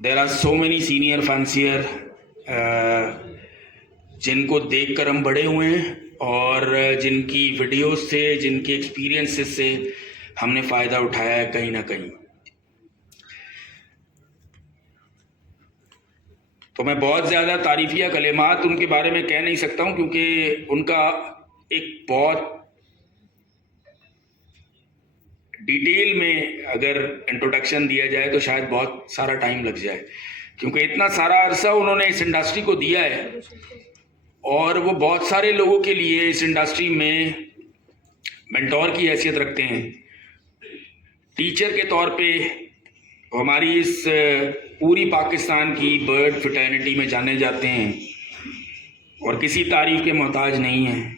There are so many senior fancier جن کو دیکھ کر ہم بڑے ہوئے ہیں اور جن کی ویڈیوز سے جن کے ایکسپیرینسز سے ہم نے فائدہ اٹھایا ہے کہیں نہ کہیں. تو میں بہت زیادہ تعریفیہ کلمات ان کے بارے میں کہہ نہیں سکتا ہوں کیونکہ ان کا ایک بہت ڈیٹیل میں اگر انٹروڈکشن دیا جائے تو شاید بہت سارا ٹائم لگ جائے، کیونکہ اتنا سارا عرصہ انہوں نے اس انڈسٹری کو دیا ہے اور وہ بہت سارے لوگوں کے لیے اس انڈسٹری میں مینٹور کی حیثیت رکھتے ہیں. ٹیچر کے طور پہ ہماری اس پوری پاکستان کی برڈ فٹرنیٹی میں جانے جاتے ہیں اور کسی تعریف کے محتاج نہیں ہیں.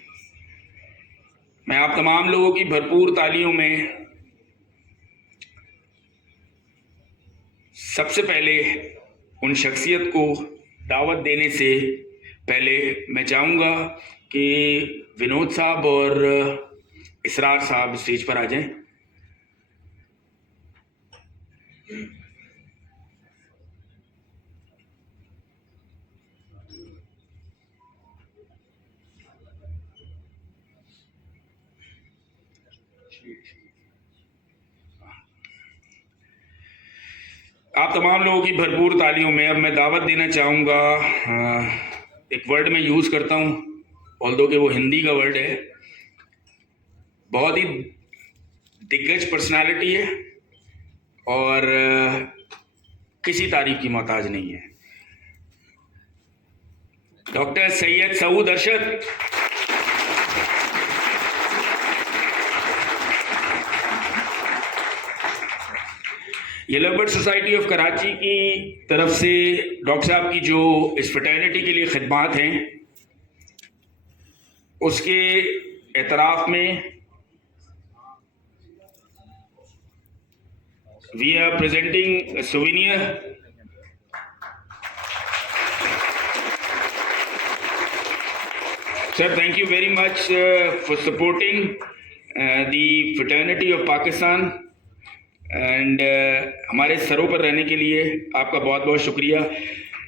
میں آپ تمام لوگوں کی بھرپور تالیوں میں سب سے پہلے ان شخصیت کو دعوت دینے سے پہلے میں چاہوں گا کہ ونود صاحب اور اسرار صاحب اسٹیج پر آ جائیں. آپ تمام لوگوں کی بھرپور تالیوں میں اب میں دعوت دینا چاہوں گا. ایک ورڈ میں یوز کرتا ہوں آلدو کہ وہ ہندی کا ورڈ ہے. بہت ہی دگج پرسنالٹی ہے اور کسی تعریف کی محتاج نہیں ہے. ڈاکٹر سید سعود ارشد. یہ لو برڈ سوسائٹی آف کراچی کی طرف سے ڈاکٹر صاحب کی جو اس فٹرنیٹی کے لیے خدمات ہیں اس کے اعتراف میں we are presenting souvenir. Sir thank you very much for supporting the fraternity of Pakistan and ہمارے سروں پر رہنے کے لیے آپ کا بہت بہت شکریہ.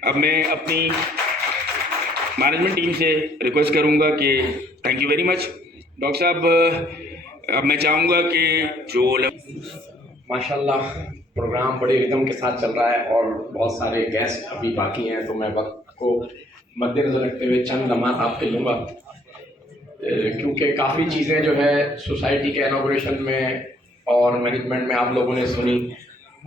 اب میں اپنی مینجمنٹ ٹیم سے ریکویسٹ کروں گا کہ thank you very much. Doctor صاحب اب میں چاہوں گا کہ جو ماشاءاللہ پروگرام بڑے ردم کے ساتھ چل رہا ہے اور بہت سارے گیسٹ ابھی باقی ہیں، تو میں وقت کو مد نظر رکھتے ہوئے چند لمحات آپ کے لوں گا، کیونکہ کافی چیزیں جو ہے سوسائٹی کے انوگریشن میں اور مینجمنٹ میں آپ لوگوں نے سنی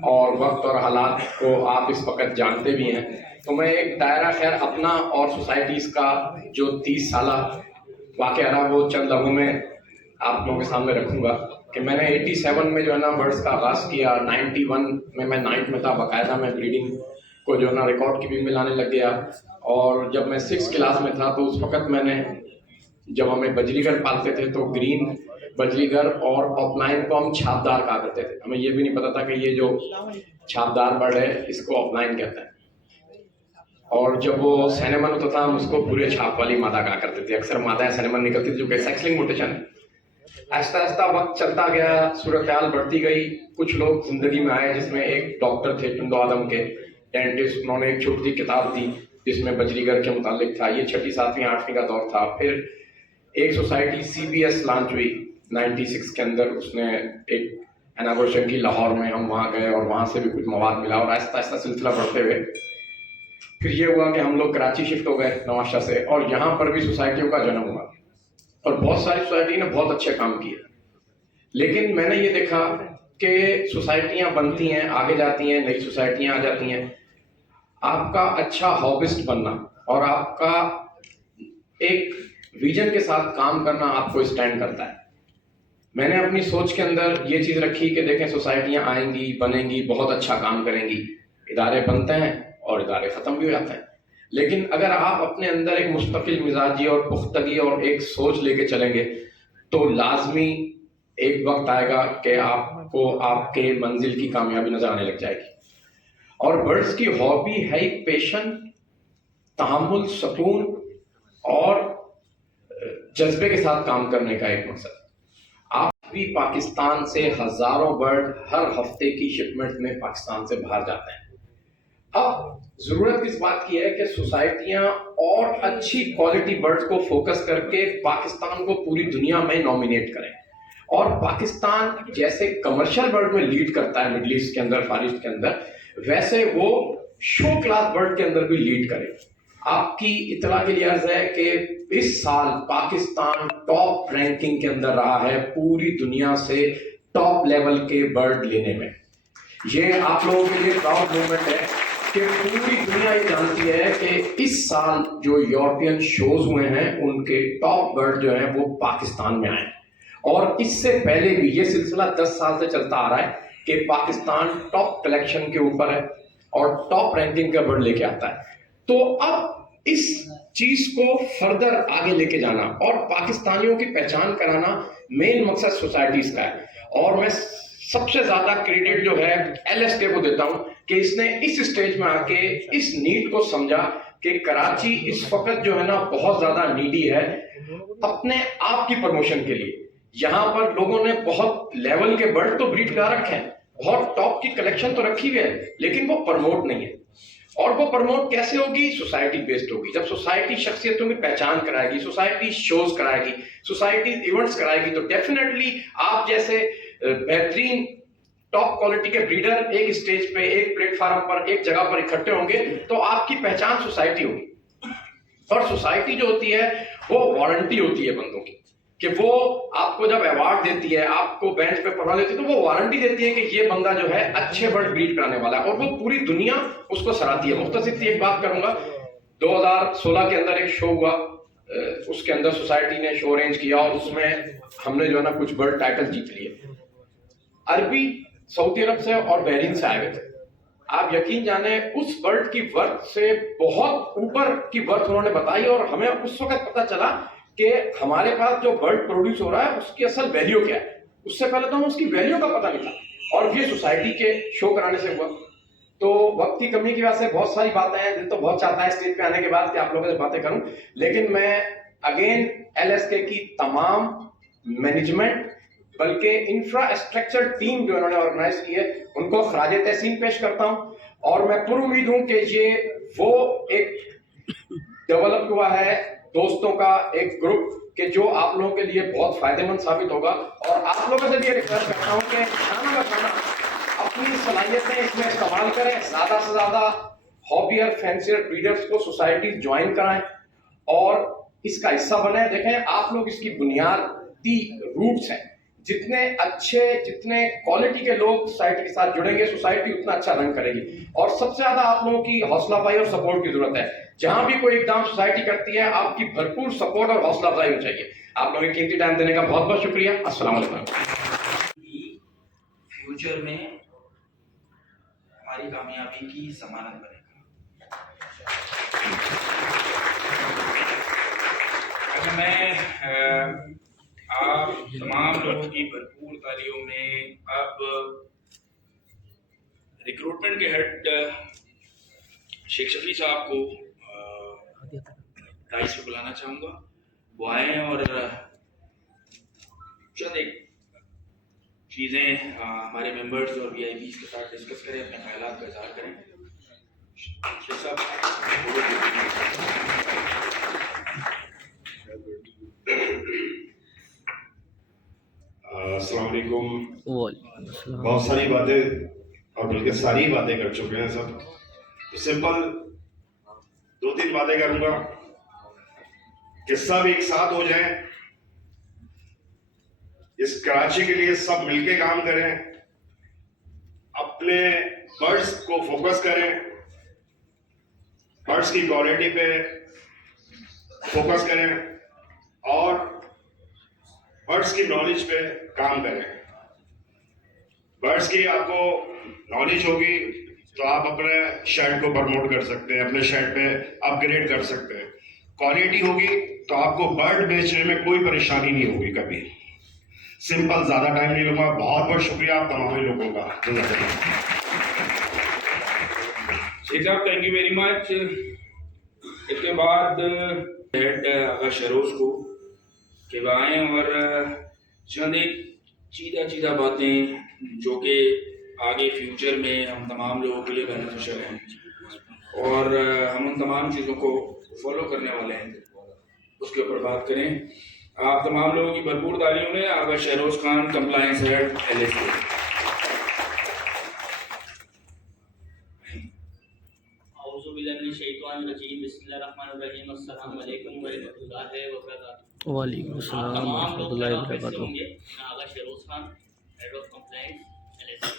اور وقت اور حالات کو آپ اس وقت جانتے بھی ہیں. تو میں ایک دائرہ خیر اپنا اور سوسائٹیز کا جو 30 سالہ واقعہ رہا وہ چند لمحوں میں آپ لوگوں کے سامنے رکھوں گا. کہ میں نے 87 میں جو ہے نا برڈس کا آغاز کیا. 91 میں 9th میں تھا، باقاعدہ میں بریڈنگ کو جو ہے نا ریکارڈ کیپنگ میں لانے لگ گیا. اور جب میں 6th کلاس میں تھا تو اس وقت میں نے، جب ہمیں بجری گھر پالتے تھے تو گرین بجری گھر اور آف لائن کو ہم چھاپدار کہا کرتے تھے. ہمیں یہ بھی نہیں پتا تھا کہ یہ جو چھاپدار برڈ ہے اس کو آف لائن کہتے ہیں. اور جب وہ سینیمن ہوتا تھا ہم اس کو پورے چھاپ والی مادہ کہا کرتے تھے. اکثر مادہ سینیمن نکلتی تھی جو کہ سیکسلنگ موٹیشن ہے. آہستہ آہستہ وقت چلتا گیا، صورتحال بڑھتی گئی. کچھ لوگ زندگی میں آئے جس میں ایک ڈاکٹر تھے ٹنڈو آدم کے ڈینٹسٹ. انہوں نے ایک چھوٹی سی کتاب دی جس میں بجری گھر کے متعلق تھا. یہ 6ٹھی 7ویں 8ویں کا دور تھا. پھر ایک سوسائٹی CBS لانچ ہوئی 96 کے اندر. اس نے ایک اناگوریشن کی لاہور میں، ہم وہاں گئے اور وہاں سے بھی کچھ مواد ملا اور آہستہ آہستہ سلسلہ بڑھتے ہوئے پھر یہ ہوا کہ ہم لوگ کراچی شفٹ ہو گئے نواز شاہ سے، اور یہاں پر بھی سوسائٹیوں کا جنم ہوا اور بہت ساری سوسائٹی نے بہت اچھے کام کیے. لیکن میں نے یہ دیکھا کہ سوسائٹیاں بنتی ہیں، آگے جاتی ہیں، نئی سوسائٹیاں آ جاتی ہیں. آپ کا اچھا ہابسٹ بننا اور آپ کا ایک ویژن کے ساتھ کام کرنا آپ کو اسٹینڈ کرتا ہے. میں نے اپنی سوچ کے اندر یہ چیز رکھی کہ دیکھیں سوسائٹیاں آئیں گی، بنیں گی، بہت اچھا کام کریں گی. ادارے بنتے ہیں اور ادارے ختم بھی ہو جاتے ہیں. لیکن اگر آپ اپنے اندر ایک مستقل مزاجی اور پختگی اور ایک سوچ لے کے چلیں گے تو لازمی ایک وقت آئے گا کہ آپ کو آپ کے منزل کی کامیابی نظر آنے لگ جائے گی. اور برڈس کی ہابی ہے ایک پیشن، تحمل، سکون اور جذبے کے ساتھ کام کرنے کا ایک مقصد. آپ بھی پاکستان سے ہزاروں برڈ ہر ہفتے کی شپمنٹ میں پاکستان سے باہر جاتے ہیں. اب ضرورت اس بات کی ہے کہ سوسائٹیاں اور اچھی کوالٹی برڈز کو فوکس کر کے پاکستان کو پوری دنیا میں نامینیٹ کریں، اور پاکستان جیسے کمرشل برڈ میں لیڈ کرتا ہے مڈل ایسٹ کے اندر، فار ایسٹ کے اندر، ویسے وہ شو کلاس برڈ کے اندر بھی لیڈ کرے۔ آپ کی اطلاع کے لیے عرض ہے کہ اس سال پاکستان ٹاپ رینکنگ کے اندر رہا ہے پوری دنیا سے ٹاپ لیول کے برڈ لینے میں۔ یہ آپ لوگوں کے لیے پراؤڈ مومنٹ ہے کہ پوری دنیا یہ جانتی ہے کہ اس سال جو یورپین شوز ہوئے ہیں ان کے ٹاپ برڈ جو ہیں وہ پاکستان میں آئے ہیں، اور اس سے پہلے بھی یہ سلسلہ 10 سال سے چلتا آ رہا ہے کہ پاکستان ٹاپ کلیکشن کے اوپر ہے اور ٹاپ رینکنگ کا برڈ لے کے آتا ہے۔ تو اب اس چیز کو فردر آگے لے کے جانا اور پاکستانیوں کی پہچان کرانا مین مقصد سوسائٹیز کا ہے، اور میں سب سے زیادہ کریڈٹ جو ہے ایل ایس کے کو دیتا ہوں کہ اس نے اس اسٹیج میں آ کے اس نیڈ کو سمجھا کہ کراچی اس وقت جو ہے نا بہت زیادہ نیڈی ہے اپنے آپ کی پروموشن کے لیے۔ یہاں پر لوگوں نے بہت لیول کے برڈ تو بریڈ کرا رکھے ہیں، بہت ٹاپ کی کلیکشن تو رکھی ہوئی ہے، لیکن وہ پروموٹ نہیں ہے۔ اور وہ پروموٹ کیسے ہوگی؟ سوسائٹی بیسڈ ہوگی۔ جب سوسائٹی شخصیتوں کی پہچان کرائے گی، سوسائٹی شوز کرائے گی، سوسائٹی ایونٹس کرائے گی، تو ڈیفینیٹلی آپ جیسے بہترین ٹاپ کوالٹی کے بریڈر ایک اسٹیج پہ، ایک پلیٹ فارم پر، ایک جگہ پر اکٹھے ہوں گے تو آپ کی پہچان سوسائٹی ہوگی۔ اور سوسائٹی جو ہوتی ہے وہ وارنٹی ہوتی ہے بندوں کی، کہ وہ آپ کو جب ایوارڈ دیتی ہے، آپ کو بینچ پہ پڑھا دیتی ہے، تو وہ وارنٹی دیتی ہے کہ یہ بندہ جو ہے اچھے برڈ بریڈ کرانے والا ہے، اور وہ پوری دنیا اس کو سراہتی ہے۔ مختصر سی ایک بات کروں گا، 2016 کے اندر ایک شو ہوا، اس کے اندر سوسائٹی نے شو ارینج کیا اور اس میں ہم نے جو ہے نا کچھ برڈ ٹائٹل جیت لیے، عربی، سعودی عرب سے اور بحرین سے آئے ہوئے تھے۔ آپ یقین جانیں اس برڈ کی ورتھ سے بہت اوپر کی ورتھ انہوں نے بتائی، اور ہمیں اس وقت پتا چلا کہ ہمارے پاس جو برڈ پروڈیوس ہو رہا ہے اس کی اصل ویلیو کیا ہے۔ اس سے پہلے تو ہمیں اس کی ویلیو کا پتہ نہیں تھا، اور یہ سوسائٹی کے شو کرانے سے ہوا۔ تو وقت کی کمی کی وجہ سے بہت ساری باتیں ہیں، دل تو بہت چاہتا ہے اسٹیج پہ آنے کے بعد کہ آپ لوگوں سے باتیں کروں، لیکن میں اگین ایل ایس کے کی تمام مینجمنٹ بلکہ انفراسٹرکچر ٹیم جو انہوں نے آرگنائز کی ہے ان کو خراج تحسین پیش کرتا ہوں، اور میں پر امید ہوں کہ یہ وہ ایک ڈیولپ ہوا ہے دوستوں کا ایک گروپ کہ جو آپ لوگوں کے لیے بہت فائدہ مند ثابت ہوگا۔ اور آپ لوگوں سے بھی یہ ریکویسٹ کرتا ہوں کہ کھانا بچانا اپنی صلاحیتیں اس میں استعمال کریں، زیادہ سے زیادہ ہابیئر فینسیئر بریڈرز کو سوسائٹیز جوائن کرائیں اور اس کا حصہ بنیں۔ دیکھیں آپ لوگ اس کی بنیادی روٹس ہیں، جتنے اچھے، جتنے کوالٹی کے لوگ سوسائٹی کے ساتھ جڑیں گے، سوسائٹی اتنا اچھا رن کرے گی۔ اور سب سے زیادہ آپ لوگوں کی حوصلہ افزائی اور سپورٹ کی ضرورت ہے۔ جہاں بھی کوئی اقدام سوسائٹی کرتی ہے آپ کی بھرپور سپورٹ اور حوصلہ افزائی ہونی چاہیے۔ آپ لوگوں کی قیمتی ٹائم دینے کا بہت بہت شکریہ۔ السلام علیکم۔ فیوچر میں ہماری کامیابی کی ضمانت بنے گا۔ اگر میں آپ تمام لوگوں کی بھرپور تالیوں میں اب ریکروٹمنٹ کے ہیڈ شیخ شفیع صاحب کو رائس پہ بلانا چاہوں گا، وہ آئیں اور چند ایک چیزیں ہمارے ممبرز اور وی آئی پیز کے ساتھ ڈسکس کریں، اپنے خیالات کا اظہار کریں۔ شیخ صاحب السلام علیکم۔ بہت ساری باتیں اور بلکہ ساری باتیں کر چکے ہیں سب، تو سمپل 2-3 باتیں کروں گا کہ سب ایک ساتھ ہو جائیں، اس کراچی کے لیے سب مل کے کام کریں، اپنے برڈز کو فوکس کریں، برڈز کی کوالٹی پہ فوکس کریں اور برڈز کی نالج پہ کام کریں۔ برڈز کی آپ کو نالج ہوگی تو آپ اپنے شیڈ کو پروموٹ کر سکتے ہیں، اپنے شیڈ پہ اپ گریڈ کر سکتے ہیں۔ کوالٹی ہوگی تو آپ کو برڈ بیچنے میں کوئی پریشانی نہیں ہوگی کبھی۔ سمپل، زیادہ ٹائم نہیں لوں گا۔ بہت بہت شکریہ آپ تمام لوگوں کا۔ شیخ صاحب تھینک یو ویری مچ۔ اس کے بعد ہیڈ آغا شروز کو کہ وہ آئیں اور چند ایک چیدہ باتیں جو کہ آگے فیوچر میں ہم تمام لوگوں کے لیے بینیفیشل ہیں اور ہم ان تمام چیزوں کو فالو کرنے والے ہیں، اس کے اوپر بات کریں. آپ تمام لوگوں کی بھرپور تعلیموں میں Agha Shehroz Khan, compliance head LSA. اعوذ باللہ من الشیطان الرجیم، بسم اللہ الرحمن الرحیم. السلام علیکم ورحمۃ اللہ وبرکاتہ. وعلیکم السلام تمام ورحمۃ لوگ اللہ خیریت سے وبرکاتہ. ہوں گے. میں Agha Shehroz Khan, head of compliance LSA.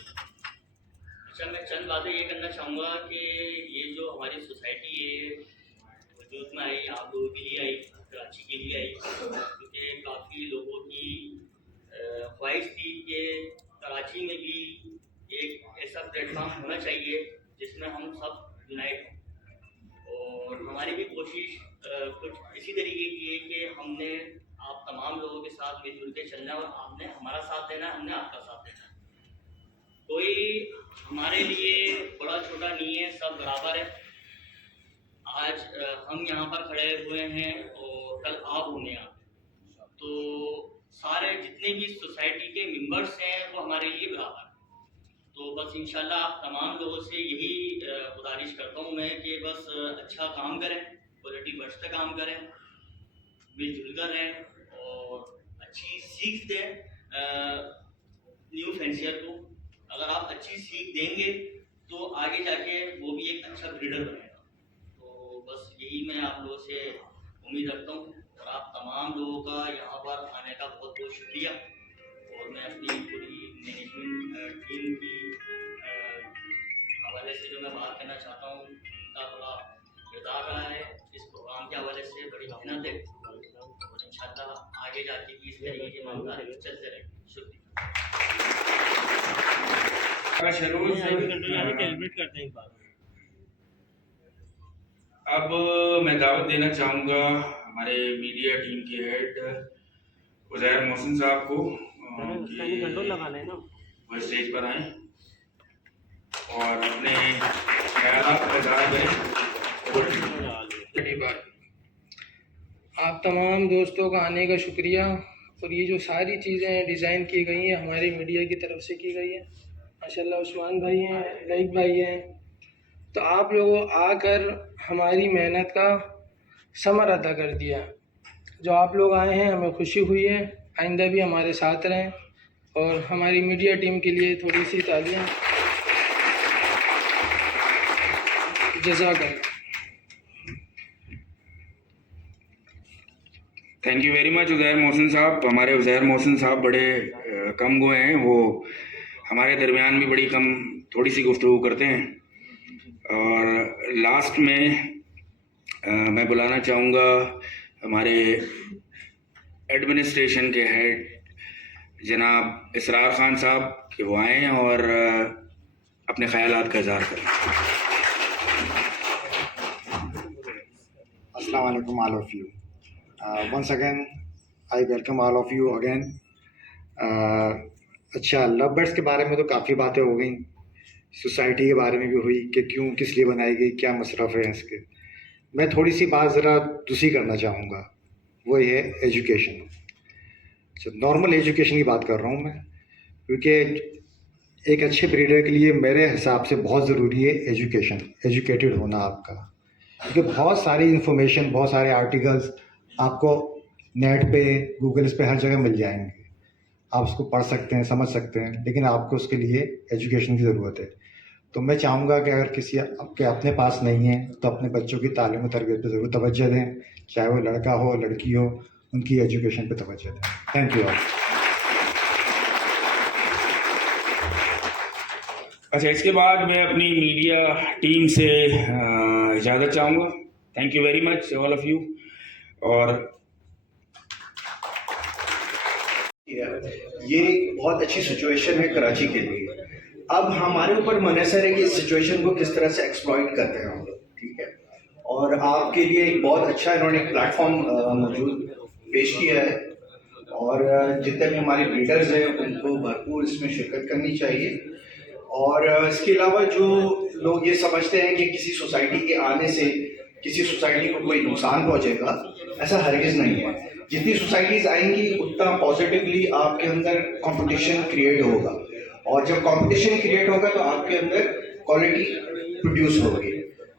اچھا، میں چند باتیں یہ کرنا چاہوں گا کہ یہ جو ہماری سوسائٹی ہے وجود میں آئی، آپ لوگوں کے لیے آئی، کراچی کے لیے آئی، کیونکہ کافی لوگوں کی خواہش تھی کہ کراچی میں بھی ایک ایسا پلیٹ فارم ہونا چاہیے جس میں ہم سب یونائٹ ہوں. اور ہماری بھی کوشش کچھ اسی طریقے کی ہے کہ ہم نے آپ تمام لوگوں کے ساتھ مل جل کے چلنا ہے، اور آپ نے ہمارا ساتھ دینا ہے، ہم نے آپ کا ساتھ دینا ہے. کوئی ہمارے لیے بڑا چھوٹا نہیں ہے، سب برابر ہے. آج ہم یہاں پر کھڑے ہوئے ہیں اور کل آپ ہوں گے یہاں، تو سارے جتنے بھی سوسائٹی کے ممبرس ہیں وہ ہمارے لیے برابر ہیں. تو بس انشاءاللہ آپ تمام لوگوں سے یہی گزارش کرتا ہوں میں کہ بس اچھا کام کریں، کوالٹی بچ پہ کام کریں، مل جل کر رہیں اور اچھی سیکھ دیں نیو فینسیئر کو. اگر آپ اچھی سیکھ دیں گے تو آگے جا کے وہ بھی ایک اچھا بریڈر بنے گا. تو بس یہی میں آپ لوگوں سے امید رکھتا ہوں، اور آپ تمام لوگوں کا یہاں پر آنے کا بہت بہت شکریہ. اور میں اپنی پوری مینجمنٹ ٹیم کی حوالے سے جو میں بات کرنا چاہتا ہوں، ان کا بڑا کردار رہا ہے اس پروگرام کے حوالے سے، بڑی محنت ہے، اور انشاءاللہ آگے جا کے بھی اس طریقے کے معاملات چلتے رہیں. شکریہ. آغا شہروز. اب میں دعوت دینا چاہوں گا ہمارے میڈیا ٹیم کے ہیڈ عزیر محسن صاحب کو وہ اسٹیج پر آئیں اور اپنے خیالات کا اظہار کریں. آپ تمام دوستوں کا آنے کا شکریہ. اور یہ جو ساری چیزیں ڈیزائن کی گئی ہیں ہماری میڈیا کی طرف سے کی گئی ہیں. ماشاءاللہ عثمان بھائی ہیں، لائق بھائی ہیں، تو آپ لوگوں آ کر ہماری محنت کا ثمر ادا کر دیا. جو آپ لوگ آئے ہیں ہمیں خوشی ہوئی ہے. آئندہ بھی ہمارے ساتھ رہیں، اور ہماری میڈیا ٹیم کے لیے تھوڑی سی تالیاں. جزاک اللہ. Thank you very much Uzair Mohsin Sahab. ہمارے عزیر محسن صاحب بڑے کم گوئے ہیں، وہ ہمارے درمیان بھی بڑی کم تھوڑی سی گفتگو کرتے ہیں. اور لاسٹ میں میں بلانا چاہوں گا ہمارے ایڈمنسٹریشن کے ہیڈ جناب اسرار خان صاحب کہ وہ آئیں اور اپنے خیالات کا اظہار کریں. السلام علیکم all of you. Once again I welcome all of you again. اچھا، لو برڈس کے بارے میں تو کافی باتیں ہو گئیں، سوسائٹی کے بارے میں بھی ہوئی کہ کیوں، کس لیے بنائی گئی، کیا مصرف ہے اس کے. میں تھوڑی سی بات ذرا دوسری کرنا چاہوں گا، وہ یہ ہے ایجوکیشن. اچھا، نارمل ایجوکیشن کی بات کر رہا ہوں میں، کیونکہ ایک اچھے بریڈر کے لیے میرے حساب سے بہت ضروری ہے ایجوکیشن، ایجوکیٹڈ ہونا آپ کا. کیونکہ بہت ساری انفارمیشن، بہت سارے آرٹیکلس آپ کو نیٹ پہ، گوگلس پہ ہر جگہ مل جائیں گے. آپ اس کو پڑھ سکتے ہیں، سمجھ سکتے ہیں، لیکن آپ کو اس کے لیے ایجوکیشن کی ضرورت ہے. تو میں چاہوں گا کہ اگر کسی کے اپنے پاس نہیں ہے تو اپنے بچوں کی تعلیم و تربیت پہ ضرور توجہ دیں، چاہے وہ لڑکا ہو لڑکی ہو، ان کی ایجوکیشن پہ توجہ دیں. Thank you. اچھا، اس کے بعد میں اپنی میڈیا ٹیم سے اجازت چاہوں گا. Thank you very much all of you. اور یہ بہت اچھی سچویشن ہے کراچی کے لیے. اب ہمارے اوپر منحصر ہے کہ اس سچویشن کو کس طرح سے ایکسپلائٹ کرتے ہیں ہم لوگ. ٹھیک ہے، اور آپ کے لیے ایک بہت اچھا انہوں نے پلیٹ فارم موجود پیش کیا ہے، اور جتنے بھی ہمارے بریڈرز ہیں ان کو بھرپور اس میں شرکت کرنی چاہیے. اور اس کے علاوہ جو لوگ یہ سمجھتے ہیں کہ کسی سوسائٹی کے آنے سے کسی سوسائٹی کو کوئی نقصان پہنچے گا، ایسا ہرگز نہیں ہے. جتنی سوسائٹیز آئیں گی اتنا پازیٹیولی آپ کے اندر کمپٹیشن کریٹ ہوگا، اور جب کمپٹیشن کریٹ ہوگا تو آپ کے اندر کوالٹی پروڈیوس ہوگی.